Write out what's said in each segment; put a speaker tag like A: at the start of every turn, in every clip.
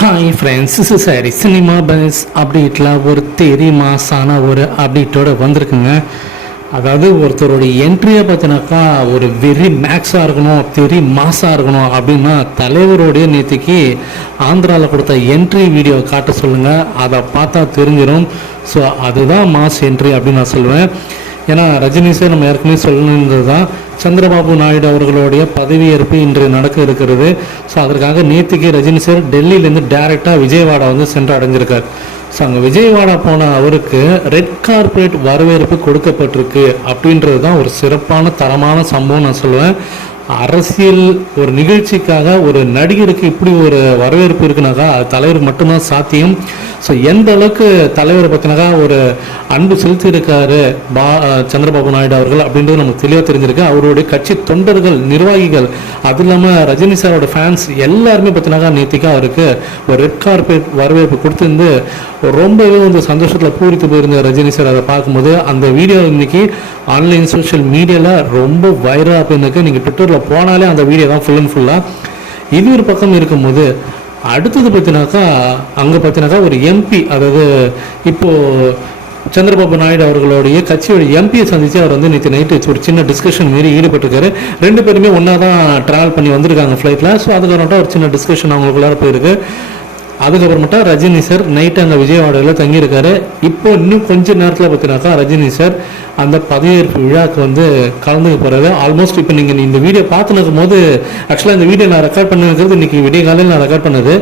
A: Hi friends is sorry cinema buzz அப்டேட்டில் ஒரு தெரி மாசான ஒரு அப்டேட்டோட வந்திருக்குங்க. அதாவது ஒருத்தருடைய என்ட்ரியை பார்த்தினாக்கா ஒரு வெரி மேக்ஸாக இருக்கணும் தெரி மாஸாக இருக்கணும் அப்படின்னா தலைவருடைய நேற்றுக்கு ஆந்திராவில் கொடுத்த என்ட்ரி வீடியோ காட்ட சொல்லுங்கள் அதை பார்த்தா தெரிஞ்சிடும் ஸோ அதுதான் மாஸ் என்ட்ரி அப்படின்னு நான் சொல்லுவேன். ஏன்னா ரஜினி சார் நம்ம ஏற்கனவே சொல்லணுன்றது தான் சந்திரபாபு நாயுடு அவர்களுடைய பதவியேற்பு இன்று நடக்க இருக்கிறது. ஸோ அதற்காக நேற்றுக்கு ரஜினி சார் டெல்லியிலேருந்து டைரெக்டாக விஜயவாடா வந்து சென்று அடைஞ்சிருக்கார். ஸோ அங்கே விஜயவாடா போன அவருக்கு ரெட் கார்பரேட் வரவேற்பு கொடுக்கப்பட்டிருக்கு அப்படின்றது தான் ஒரு சிறப்பான தரமான சம்பவம் நான் சொல்லுவேன். அரசியல் ஒரு நிகழ்ச்சிக்காக ஒரு நடிகருக்கு இப்படி ஒரு வரவேற்பு இருக்குனாக்கா அது தலைவர் மட்டும்தான் சாத்தியம். ஸோ எந்த அளவுக்கு தலைவரை பற்றினாக்கா ஒரு அன்பு செலுத்தியிருக்காரு பா சந்திரபாபு நாயுடு அவர்கள் அப்படின்றது நமக்கு தெளிவாக தெரிஞ்சிருக்கு. அவருடைய கட்சி தொண்டர்கள் நிர்வாகிகள் அது இல்லாமல் ரஜினி சாரோட ஃபேன்ஸ் எல்லாருமே பார்த்தினாக்கா நேத்திக்கா அவருக்கு ஒரு ரெட் கார்பெட் வரவேற்பு கொடுத்துருந்து ரொம்பவே வந்து சந்தோஷத்தில் பூரித்து போயிருந்த ரஜினி சார். அதை பார்க்கும்போது அந்த வீடியோ இன்னைக்கு ஆன்லைன் சோஷியல் மீடியாவில் ரொம்ப வைரலாக போயிருக்கு. நீங்கள் ட்விட்டரில் போனாலே அந்த வீடியோ தான் ஃபுல் அண்ட் ஃபுல்லாக இது ஒரு பக்கம் இருக்கும்போது அடுத்தது பார்த்தினாக்கா அங்கே பார்த்தினாக்கா ஒரு எம்பி அதாவது இப்போது சந்திரபாபு நாயுடு அவர்களுடைய கட்சியோட எம்பியை சந்தித்து அவர் வந்து நேற்று நைட்டு ஒரு சின்ன டிஸ்கஷன் மாரி ஈடுபட்டிருக்காரு. ரெண்டு பேருமே ஒன்றா தான் ட்ராவல் பண்ணி வந்திருக்காங்க ஃப்ளைட்டில் ஸோ அதுக்கப்புறமேட்டா ஒரு சின்ன டிஸ்கஷன் அவங்களுக்குள்ளார போயிருக்கு. அதுக்கப்புறமேட்டா ரஜினி சார் நைட்டு அங்கே விஜயவாடையில் தங்கியிருக்காரு. இப்போ இன்னும் கொஞ்ச நேரத்தில் பார்த்தினாக்கா ரஜினி சார் அந்த பதவியேற்பு விழாவுக்கு வந்து கலந்துக்க போகிறாரு ஆல்மோஸ்ட் இப்போ நீங்கள் இந்த வீடியோ பார்த்துனுக்கும் போது ஆக்சுவலாக இந்த வீடியோ நான் ரெக்கார்ட் பண்ணிருக்கிறது இன்றைக்கி விடிய காலையில் நான் ரெக்கார்ட் பண்ணது.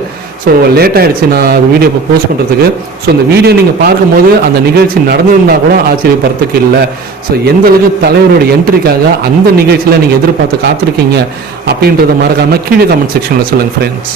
A: ஸோ லேட் ஆகிடுச்சு நான் அது வீடியோ இப்போ போஸ்ட் பண்ணுறதுக்கு ஸோ இந்த வீடியோ நீங்கள் பார்க்கும்போது அந்த நிகழ்ச்சி நடந்திருந்தால் கூட ஆச்சரியப்படுறதுக்கு இல்லை. ஸோ எந்த அளவுக்கு தலைவரோட என்ட்ரிக்காக அந்த நிகழ்ச்சியில் நீங்கள் எதிர்பார்த்து காத்திருக்கீங்க அப்படின்றத மறக்காமல் கீழே கமெண்ட் செக்ஷனில் சொல்லுங்கள் ஃப்ரெண்ட்ஸ்